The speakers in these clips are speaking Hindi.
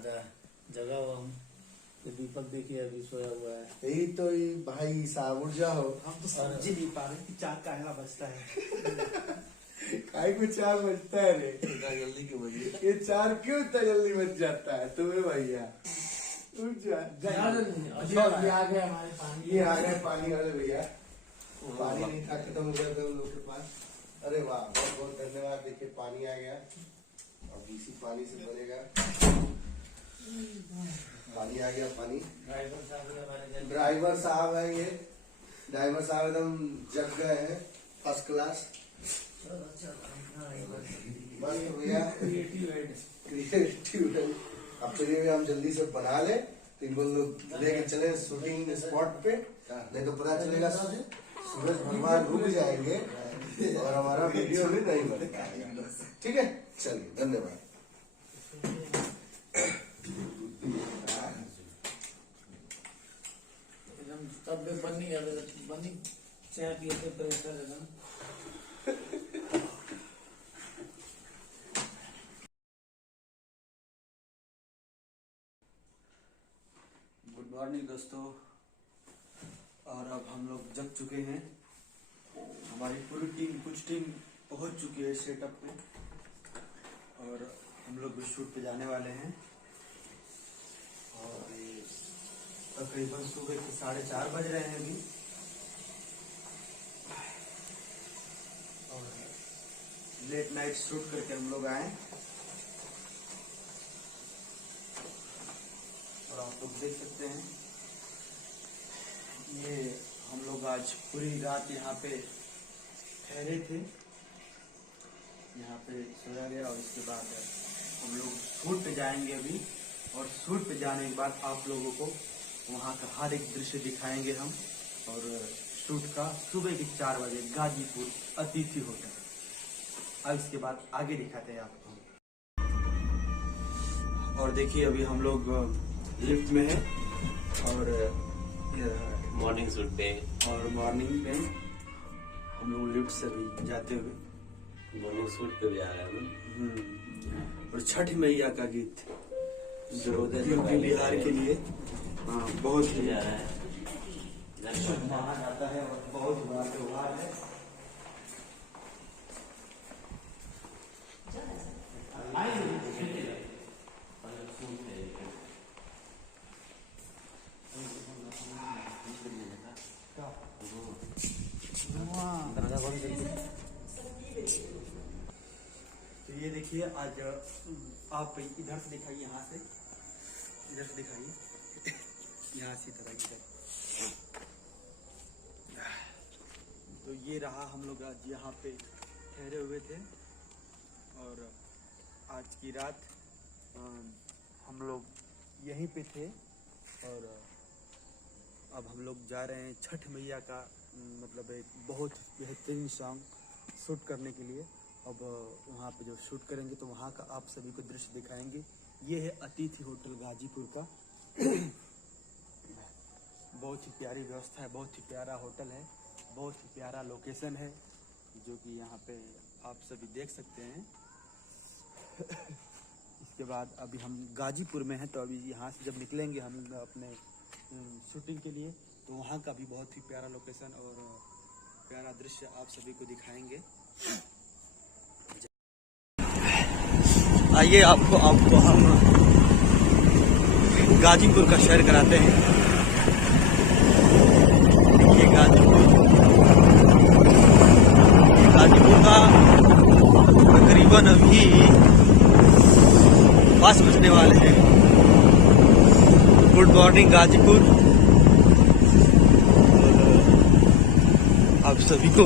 आजा जगह हो हम। तो दीपक देखिए अभी सोया हुआ है। यही तो भाई साहब उठ जाओ। हम तो समझ ही नहीं पा रहे कि 4 काहेला बजता है। काय को 4 बजता है रे? जल्दी क्यों बजी? ये 4 क्यों इतना जल्दी बज जाता है तुम्हें भैया? उठ जा। अभी आ गए हमारे पानी। ये आ गए पानी वाले भैया। पानी नहीं था खत्म हो गया था उन लोग के पास। अरे वाह बहुत बहुत धन्यवाद। देखिए पानी आ गया। अब इसी पानी से बनेगा। पानी आ गया। पानी ड्राइवर साहब है ये। ड्राइवर साहब एकदम जग गए हैं फर्स्ट क्लास। बस भैया क्रिएटिव। अब चलिए हम जल्दी से बना ले तो इन लोग लेके चले शूटिंग स्पॉट पे। नहीं तो पता चलेगा सूरज भगवान रुक जाएंगे और हमारा वीडियो भी नहीं बन पाएगा। ठीक है चलिए धन्यवाद। तब भी बनी चाय पिए थे प्रेशर है ना। गुड मॉर्निंग दोस्तों। और अब हम लोग जग चुके हैं। हमारी पूरी टीम कुछ टीम पहुंच चुकी है सेटअप पे और हम लोग भी शूट पे जाने वाले हैं। और ये तकरीबन सुबह के 4:30 बज रहे हैं अभी। और लेट नाइट शूट करके हम लोग आए और आप लोग देख सकते हैं ये हम लोग आज पूरी रात यहाँ पे ठहरे थे। यहाँ पे सोया गया और इसके बाद हम लोग शूट पे जाएंगे अभी। और शूट पे जाने के बाद आप लोगों को वहाँ का हर एक दृश्य दिखाएंगे हम। और शूट का सुबह के 4 बजे गाजीपुर अतिथि होटल। अब इसके बाद आगे दिखाते हैं आपको। और देखिए अभी हम लोग लिफ्ट में हैं और मॉर्निंग शूट पे और मॉर्निंग पे हम लोग लिफ्ट से भी जाते हुए मॉर्निंग शूट पे भी आ रहे हैं। और छठ मैया का गीत जो यूपी बिहार के लिए बहुत ही जा रहा है। माना जाता है और बहुत बड़ा त्योहार है। तो ये देखिए आज आप इधर से दिखाइए। यहाँ से इधर से दिखाइए। यहाँ से तरह की तो ये रहा हम लोग आज यहाँ पे ठहरे हुए थे। और आज की रात हम लोग यहीं पे थे। और अब हम लोग जा रहे हैं छठ मैया का मतलब एक बहुत बेहतरीन सॉन्ग शूट करने के लिए। अब वहाँ पे जो शूट करेंगे तो वहाँ का आप सभी को दृश्य दिखाएंगे। ये है अतिथि होटल गाजीपुर का। बहुत ही प्यारी व्यवस्था है। बहुत ही प्यारा होटल है। बहुत ही प्यारा लोकेशन है जो कि यहाँ पे आप सभी देख सकते हैं। इसके बाद अभी हम गाजीपुर में हैं तो अभी यहाँ से जब निकलेंगे हम अपने शूटिंग के लिए तो वहाँ का भी बहुत ही प्यारा लोकेशन और प्यारा दृश्य आप सभी को दिखाएंगे। आइए आपको हम गाजीपुर का सैर कराते हैं। देखिए गाजीपुर का तकरीबन अभी 5 बजने वाले हैं। Good morning Ghazipur. आप सभी को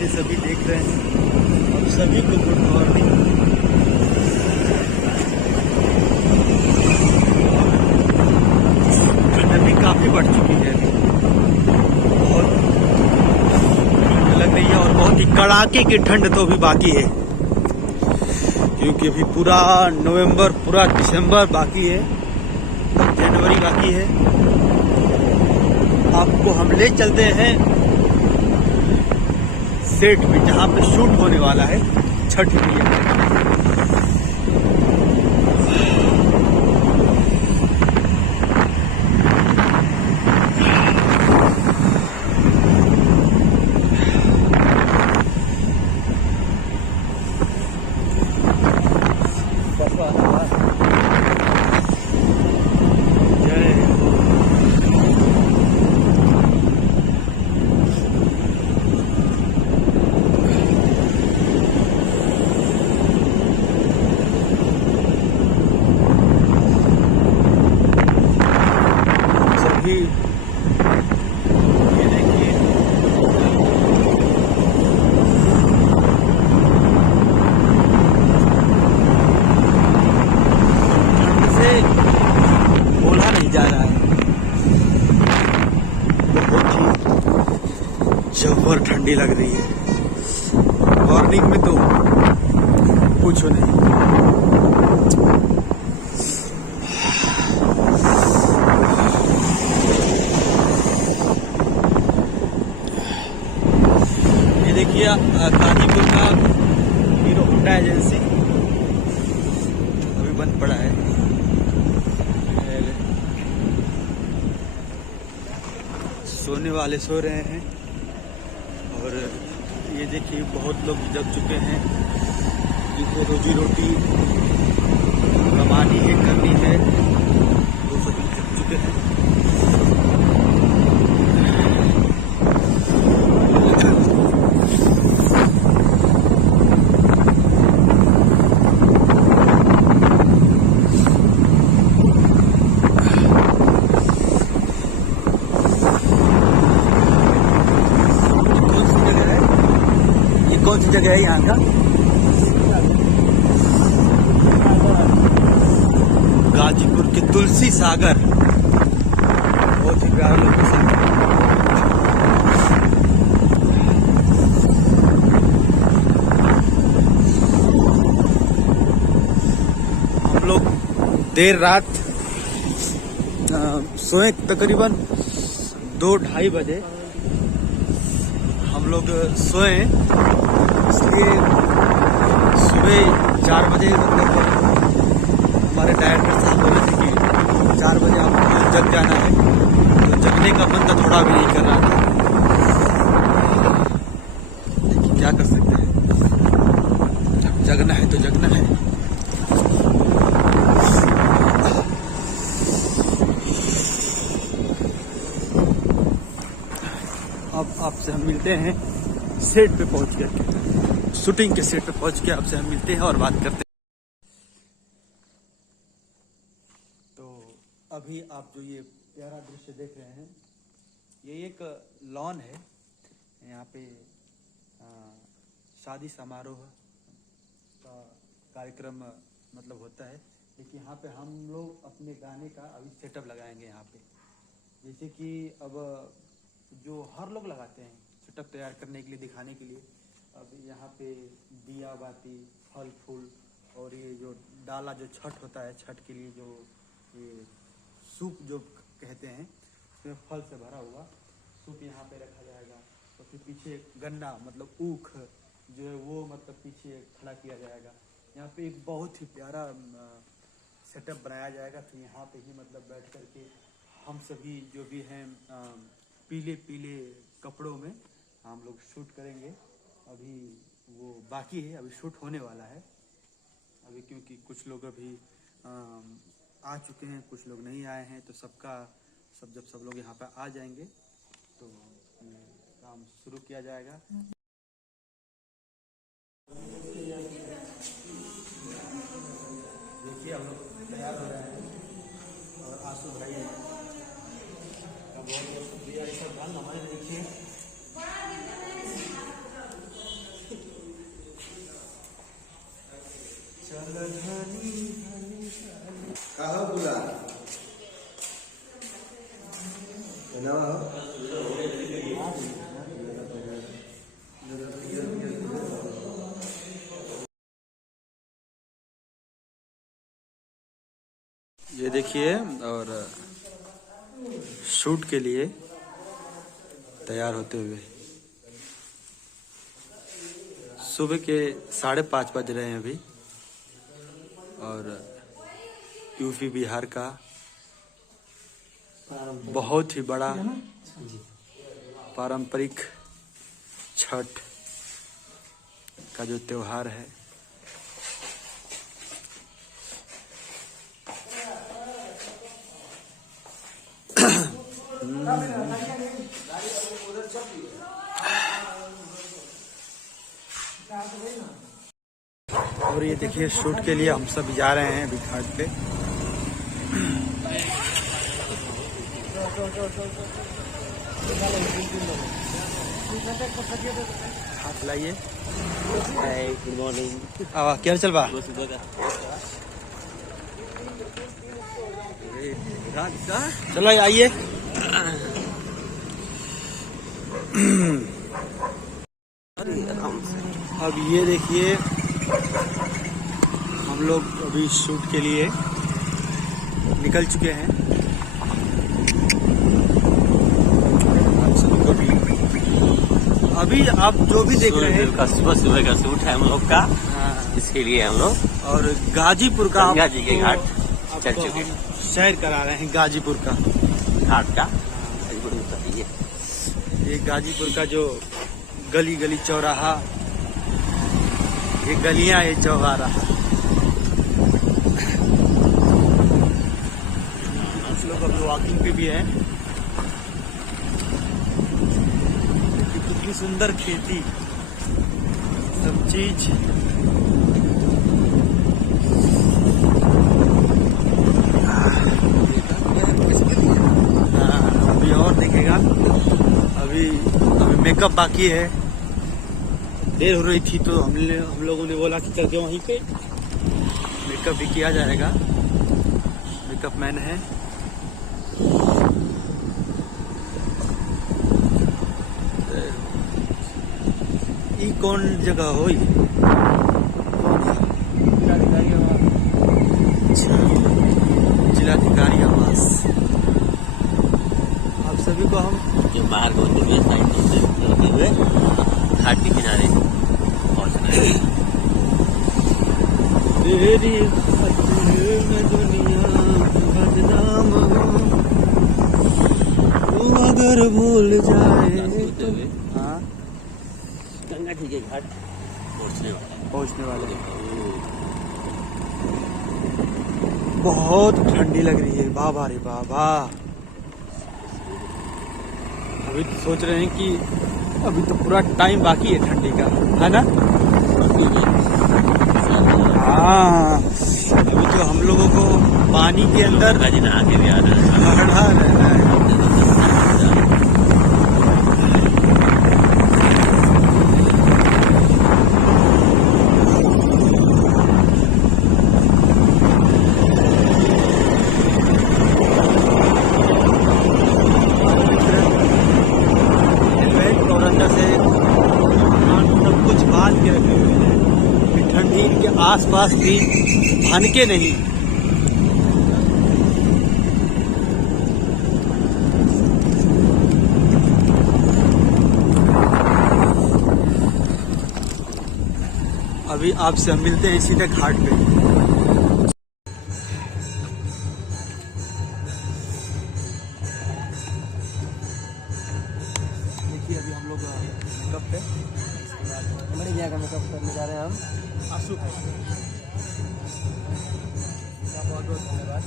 ये सभी देख रहे हैं। आप सभी को गुड मॉर्निंग। ठंड भी काफी बढ़ चुकी है। बहुत ठंड लग रही है और बहुत ही कड़ाके की ठंड तो अभी बाकी है क्योंकि अभी पूरा नवंबर पूरा दिसंबर बाकी है। जनवरी बाकी है। आपको हम ले चलते हैं सेट पे जहाँ पे शूट होने वाला है छठ मैया। सुपर ठंडी लग रही है। मॉर्निंग में तो पूछो नहीं। ये देखिए गाजीपुर का हीरो होंडा एजेंसी अभी बंद पड़ा है। सोने वाले सो रहे हैं और ये देखिए बहुत लोग जग चुके हैं। इनको रोजी रोटी कमानी है, करनी है, वो सभी जग चुके हैं। कौन सी जगह है यहाँ का? गाजीपुर के तुलसी सागर, बहुत ही प्यारा लोकेशन है। हम लोग देर रात सोए, तकरीबन 2-2:30 बजे हम लोग सोए, इसलिए सुबह 4 बजे हमारे डायरेक्टर साहब बोले थे कि 4 बजे आपको जग जाना है, तो जगने का मन तो थोड़ा भी नहीं कर रहा था। लेकिन क्या कर सकते हैं, जगना है तो जगना है। अब आपसे हम मिलते हैं सेट पे पहुंच कर, शूटिंग के सेट पे पहुंच के आपसे हम मिलते हैं और बात करते हैं। तो अभी आप जो ये प्यारा दृश्य देख रहे हैं, ये एक लॉन है। यहाँ पे शादी समारोह का कार्यक्रम मतलब होता है, लेकिन यहाँ पे हम लोग अपने गाने का अभी सेटअप लगाएंगे। यहाँ पे जैसे कि अब जो हर लोग लगाते हैं सेटअप तैयार करने के लिए, दिखाने के लिए। अब यहाँ पे दिया बाती, फल फूल और ये जो डाला जो छठ होता है, छठ के लिए जो ये सूप जो कहते हैं, उसमें फल से भरा हुआ सूप यहाँ पे रखा जाएगा। तो फिर पीछे गन्ना मतलब ऊख जो है वो मतलब पीछे खड़ा किया जाएगा। यहाँ पे एक बहुत ही प्यारा सेटअप बनाया जाएगा। फिर यहाँ पे ही मतलब बैठ करके हम सभी जो भी हैं पीले पीले कपड़ों में हम लोग शूट करेंगे। अभी वो बाकी है, अभी शूट होने वाला है अभी, क्योंकि कुछ लोग अभी आ चुके हैं, कुछ लोग नहीं आए हैं। तो जब सब लोग यहाँ पे आ जाएंगे तो काम शुरू किया जाएगा। देखिए हम लोग तैयार हो रहे हैं और आंसू भाई का बहुत बहुत शुक्रिया ये सब गान हमारे लिए। देखिए कहाँ बुला ये देखिए, और शूट के लिए तैयार होते हुए सुबह के 5:30 बज रहे हैं अभी। और यूपी बिहार का बहुत ही बड़ा पारंपरिक छठ का जो त्योहार है, और ये देखिए शूट के लिए हम सब जा रहे हैं अभी घाट पे। हाथ लाइए। Good morning. क्या चल बा? चलो आइए। अब ये देखिए हम लोग अभी शूट के लिए निकल चुके हैं। आप सभी को भी अभी आप जो भी देख रहे हैं सुबह का शूट है हम लोग का, इसके लिए हम लोग और गाजीपुर का गंगा जी के घाट चल आपको चुके हम सैर करा रहे हैं गाजीपुर का। घाट का ये गाजीपुर का जो गली गली चौराहा, ये गलियां, ये चौराहा, कुछ लोग अभी वॉकिंग पे भी है। कितनी सुंदर खेती, सब चीज अभी और देखेगा। अभी मेकअप बाकी है, देर हो रही थी तो हम लोगों ने बोला कि चल के वहीं पे मेकअप भी किया जाएगा। मेकअप मैन है। ये कौन जगह हो? जिलाधिकारी आवास। आप सभी को हम जो बाहर होते हुए साइड से होते हुए घाट के किनारे पहुंचना है। तेरी खातिर मैं दुनिया बदनाम हूँ, तू अगर भूल जाए तो। हाँ, गंगा जी के घाट पहुंचने वाले हैं। बहुत ठंडी लग रही है बाबा रे बाबा। अभी तो सोच रहे हैं कि अभी तो पूरा टाइम बाकी है ठंडी का, है ना? हाँ, अभी तो हम लोगों को पानी के अंदर गंगा जी नहा के भी आ रहा खड़ा रहना है। आसपास भी भनके नहीं। अभी आपसे हम मिलते हैं सीधे घाट पे। देखिए अभी हम लोग मेकअप पे बड़ी जगह का मेकअप करने जा रहे हैं हम। आंसू है, बहुत बहुत धन्यवाद।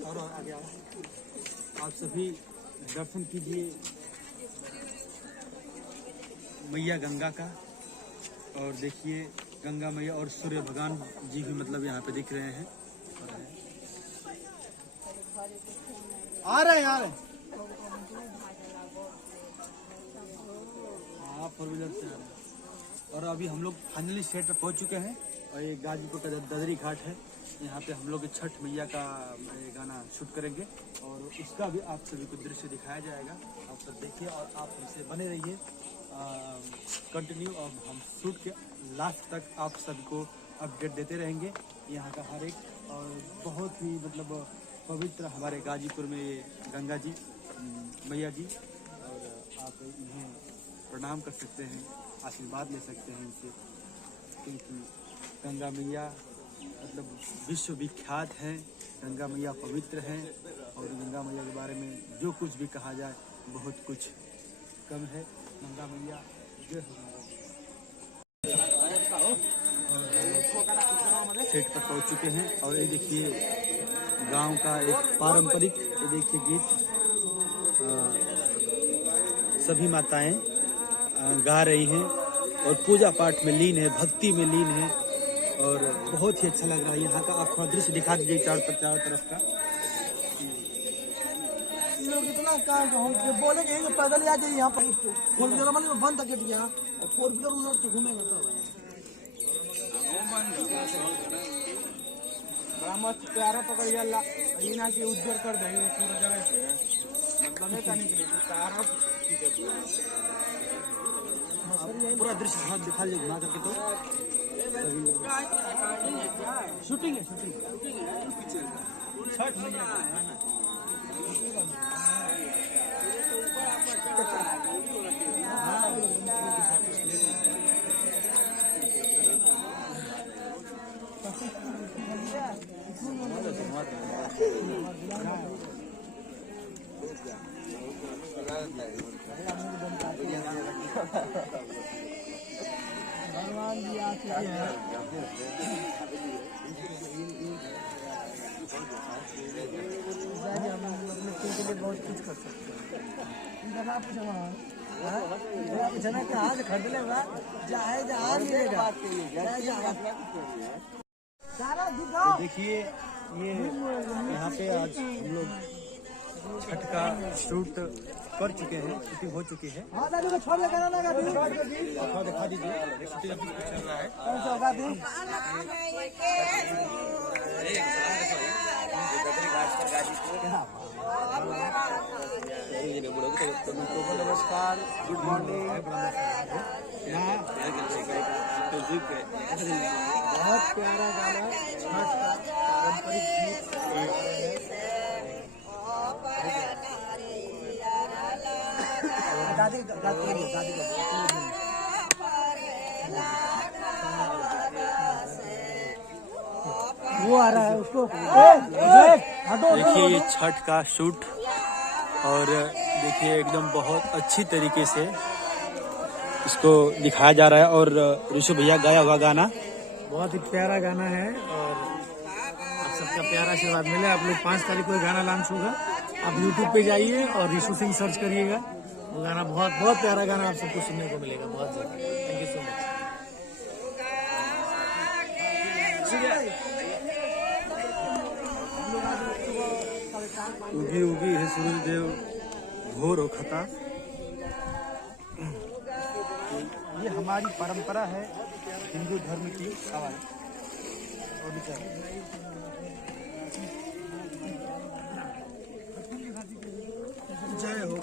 और आगे आओ, आप सभी दर्शन कीजिए मैया गंगा का। और देखिए गंगा मैया और सूर्य भगवान जी भी मतलब यहाँ पे दिख रहे हैं। आ रहे हैं हाँ, 4 व्हीलर से आ रहे हैं। और अभी हम लोग फाइनली सेट पे पहुँच चुके हैं और ये गाजीपुर का ददरी घाट है। यहाँ पे हम लोग छठ मैया का गाना शूट करेंगे और उसका भी आप सभी को दृश्य दिखाया जाएगा। आप सब देखिए और आप हमसे बने रहिए कंटिन्यू। और हम शूट के लास्ट तक आप सभी को अपडेट देते रहेंगे यहाँ का हर एक। और बहुत ही मतलब पवित्र हमारे गाजीपुर में ये गंगा जी मैया जी, और आप इन्हें प्रणाम कर सकते हैं, आशीर्वाद ले सकते हैं इनसे, क्योंकि गंगा मैया मतलब विश्व विख्यात है। गंगा मैया पवित्र हैं और गंगा मैया के बारे में जो कुछ भी कहा जाए बहुत कुछ कम है। गंगा मैया जय हो। सेट पर पहुंच चुके हैं और ये देखिए गांव का एक पारंपरिक, ये देखिए गीत सभी माताएं गा रही हैं और पूजा पाठ में लीन है, भक्ति में लीन है और बहुत ही अच्छा लग रहा है। यहाँ का आप थोड़ा दृश्य दिखा दीजिए चारों तरफ का। लोग इतना काम हम बोलेंगे कि पैदल आ जाइए यहाँ पर 4 व्हीलर में बंद तक गया और 4 व्हीलर उधर से घूमेगा तब बड़ा मस्त प्यारा पकड़िया लीना के उज्जर कर देंगे पूरा जगह से, मतलब है करने के लिए प्यारा पूरा दृश्य हाथ दिखा लीजिए घुमा करके। तो शूटिंग है छठ मैया भगवान जी आ चुके हैं। हम अपने खुद के लिए बहुत कुछ कर सकते हैं। पूछना कि आज खरीद लेगा चाहे जहाँ मिलेगा। देखिए ये यहाँ पे आज हम लोग छठ का शूट कर चुके हैं, शूटिंग हो चुकी है। दिखा दीजिए शूटिंग अभी चल रहा है। नमस्कार, गुड मॉर्निंग। बहुत प्यारा गाना छठ का पारंपरिक गीत वो आ रहा है उसको। देखिए ये छठ का शूट और देखिए एकदम बहुत अच्छी तरीके से इसको दिखाया जा रहा है और ऋषभ भैया गाया हुआ गाना बहुत ही प्यारा गाना है और आप सबका प्यारा आशीर्वाद मिले। आप लोग 5 तारीख को गाना लॉन्च होगा, आप YouTube पे जाइए और ऋषु सिंह सर्च करिएगा। वो गाना बहुत बहुत प्यारा गाना आप सबको सुनने को मिलेगा। बहुत ज्यादा थैंक यू सो मच। उगी उगी है सूरज देव घोर खता। ये हमारी परंपरा है हिंदू धर्म की। जय हो।